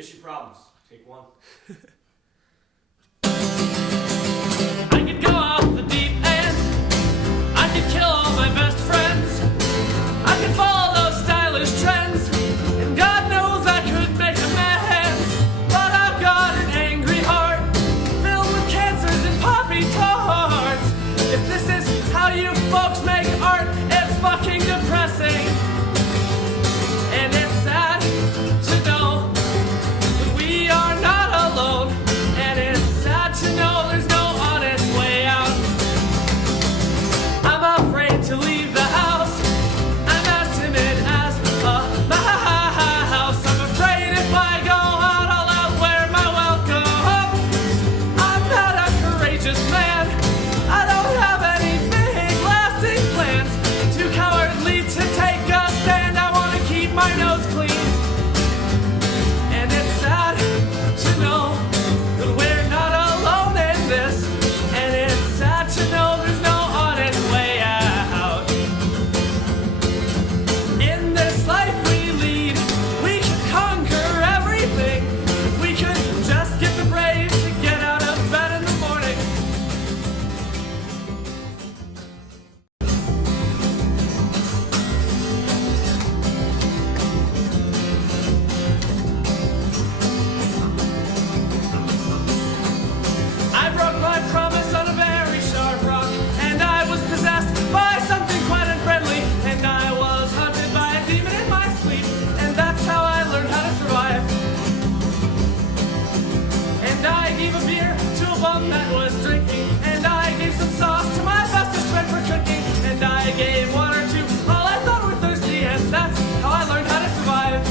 Issue problems. Take one. I could go off the deep end. I could kill all my best friends. I could follow those stylish trends. And God knows I could make amends. But I've got an angry heart filled with cancers and poppy tarts. If this is how you folks make art, it's fucking depressing. And it's sad to know that we are not alone. And it's sad to know there's no honest way out. I'm afraid to leave the house. I'm as timid as a mouse. I'm afraid if I go out, I'll outwear my welcome. I'm not a courageous man. I don't have any big lasting plans. Too cowardly to take a stand. I want to keep my nose clean. And it's sad to know that we're not alone in this. And it's sad to know there's no honest way out. In this life we lead, we can conquer everything. If we could just get the brave to get out of bed in the morning. I broke my promise on a very sharp rock, and I was possessed by something quite unfriendly, and I was haunted by a demon in my sleep, and that's how I learned how to survive. And I gave a beer to a bum that was drinking, and I gave some sauce to my bestest friend for cooking, and I gave water to all I thought were thirsty, and that's how I learned how to survive.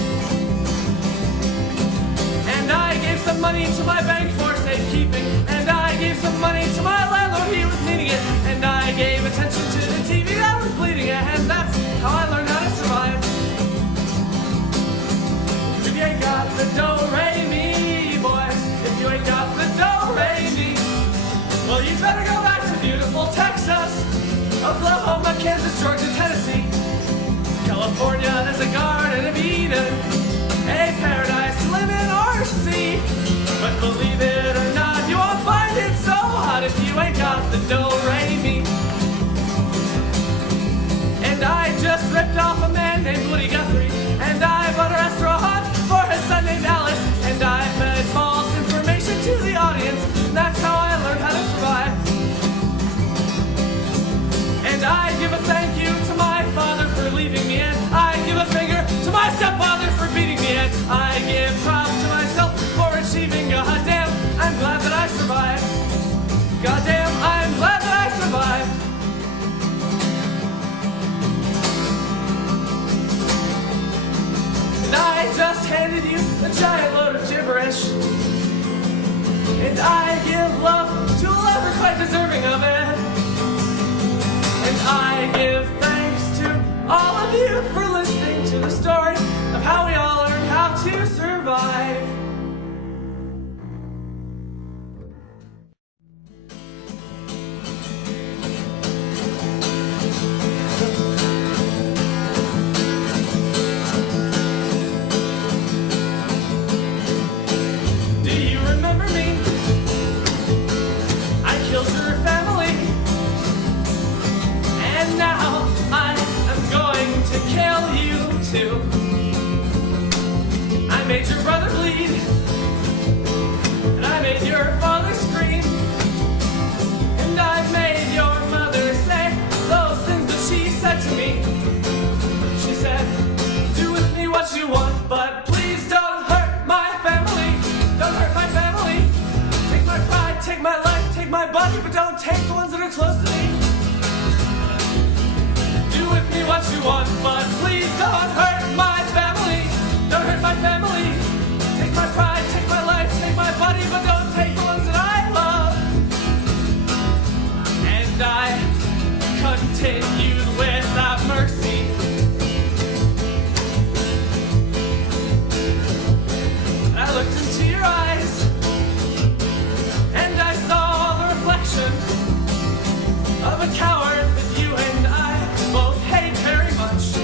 And I gave some money to my bank for safekeeping, and I gave some money to my landlord, he was needing it, and I gave attention to the TV that was bleeding, and that's how I learned how to survive. If you ain't got the do-re-mi, boys, if you ain't got the do-re-mi, well, you better go back to beautiful Texas, Oklahoma, Kansas, Georgia, Tennessee. California is a garden of Eden, a paradise to live in or see. But believe it or not, you won't find it so hot if you ain't got the do-re-mi. And I just ripped off a man named Woody Guthrie, and I bought a restaurant for his son named Alice, and I fed false information to the audience. That's how I learned how to survive. And I give a thank you to my father for leaving me, and I give a finger to my stepfather for beating me, and I give props to myself for achieving. Goddamn, I'm glad that I survived. Goddamn, I'm glad that I survived. And I just handed you a giant load of gibberish, and I give love to a lover quite deserving of it. And I give thanks to all of you for listening to the story of how we all learned how to survive. Do you remember me? I killed your family. And now I am going to kill you too. I made your brother bleed, and I made your father scream, and I've made your mother say those things that she said to me. She said, do with me what you want, but please don't hurt my family. Don't hurt my family. Take my pride, take my life, take my body, but don't take the ones that are close to me. Do with me what you want, but please don't hurt my family. Don't hurt my family. Take my pride, take my life, take my body, but don't take the ones that I love. And I continued without mercy. I looked into your eyes, and I saw the reflection of a coward that you and I both hate very much.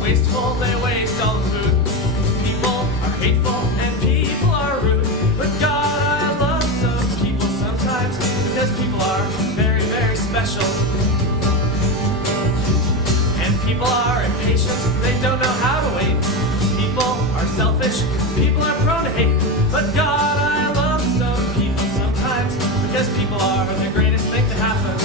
wasteful, they waste all the food. People are hateful and people are rude. But God, I love some people sometimes because people are very, very special. And people are impatient, they don't know how to wait. People are selfish, people are prone to hate. But God, I love some people sometimes because people are the greatest thing to happen.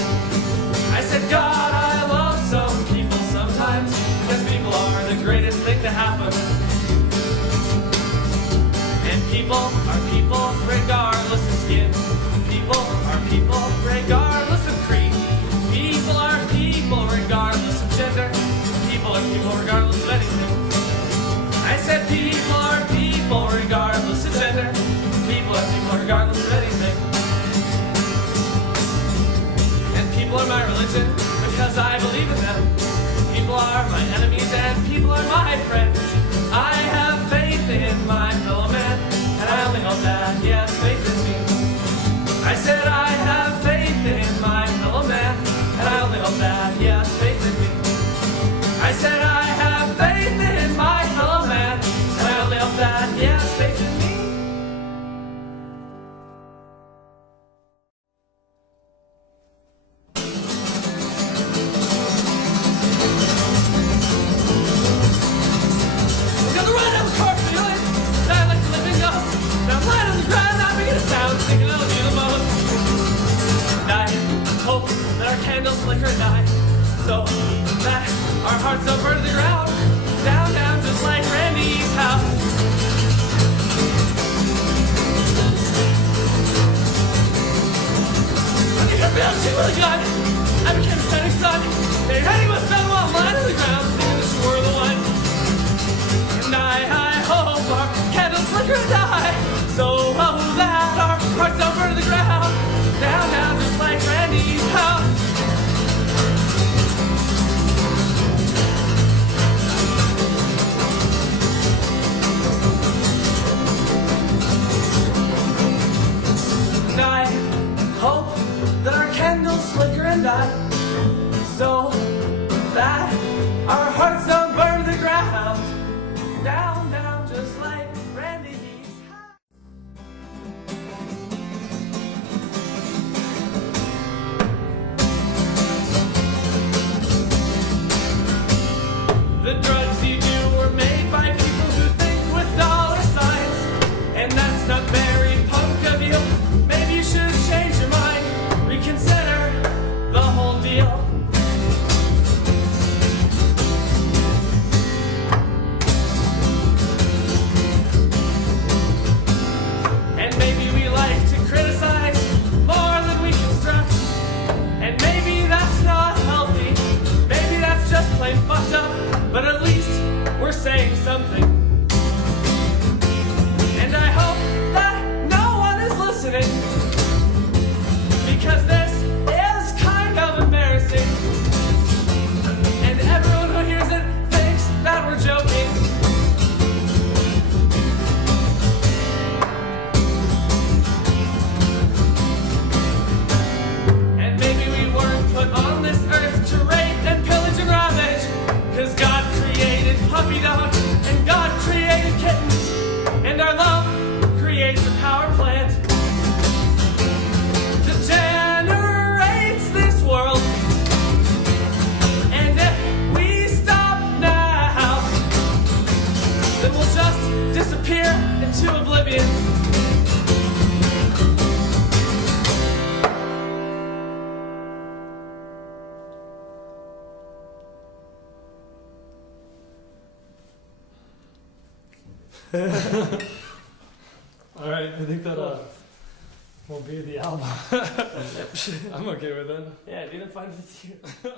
I said, God, I love some people sometimes because people are the greatest thing to happen. And people are people regardless of skin. People are people regardless of creed. People are people regardless of gender. People are people regardless of anything. I said people are people regardless of gender. People are people regardless of anything. And people are my religion because I believe in them. People are my enemies and people are my friends. I have faith in my fellow man, and I only hope that he has faith in me. I said I have faith in my fellow man, and I only hope that he has faith in me. I said I have faith in my fellow man, and I only hope that he has faith in me. I'm gonna run down the car feeling that I like the living ghost. Now I'm lying on the ground, I'm making a sound, thinking I'll do the most. And I hope that our candles flicker and die, so that our hearts don't burn to the ground. Down, down, just like Randy's house. When you hear me out, shoot with a gun. I became a setting sun. They heading was done while I'm lying on the ground, thinking that you were the one. And I hope our candles flicker and die, so that our hearts don't burn to the ground. Down, down, just like Randy's house. And I hope that our candles flicker and die, so that our hearts don't burn to the ground. Down, down, just like Randy's house. The drugs you do were made by people who think with dollar signs, and that's not very punk of you. Maybe you should change your mind, reconsider the whole deal. And maybe we like to criticize more than we construct, and maybe that's not healthy, maybe that's just plain fucked up, but at least we're saying something. And I hope that no one is listening, because this is kind of embarrassing, and everyone who hears it thinks that we're joking. And maybe we weren't put on this earth to rape and pillage and ravage, 'cause God created puppy dogs and God created kittens, and our love creates a power plant that generates this world. And if we stop now, then we'll just disappear into oblivion. All right, I think that will be the album. I'm okay with it. Yeah, dude, I'm fine with you.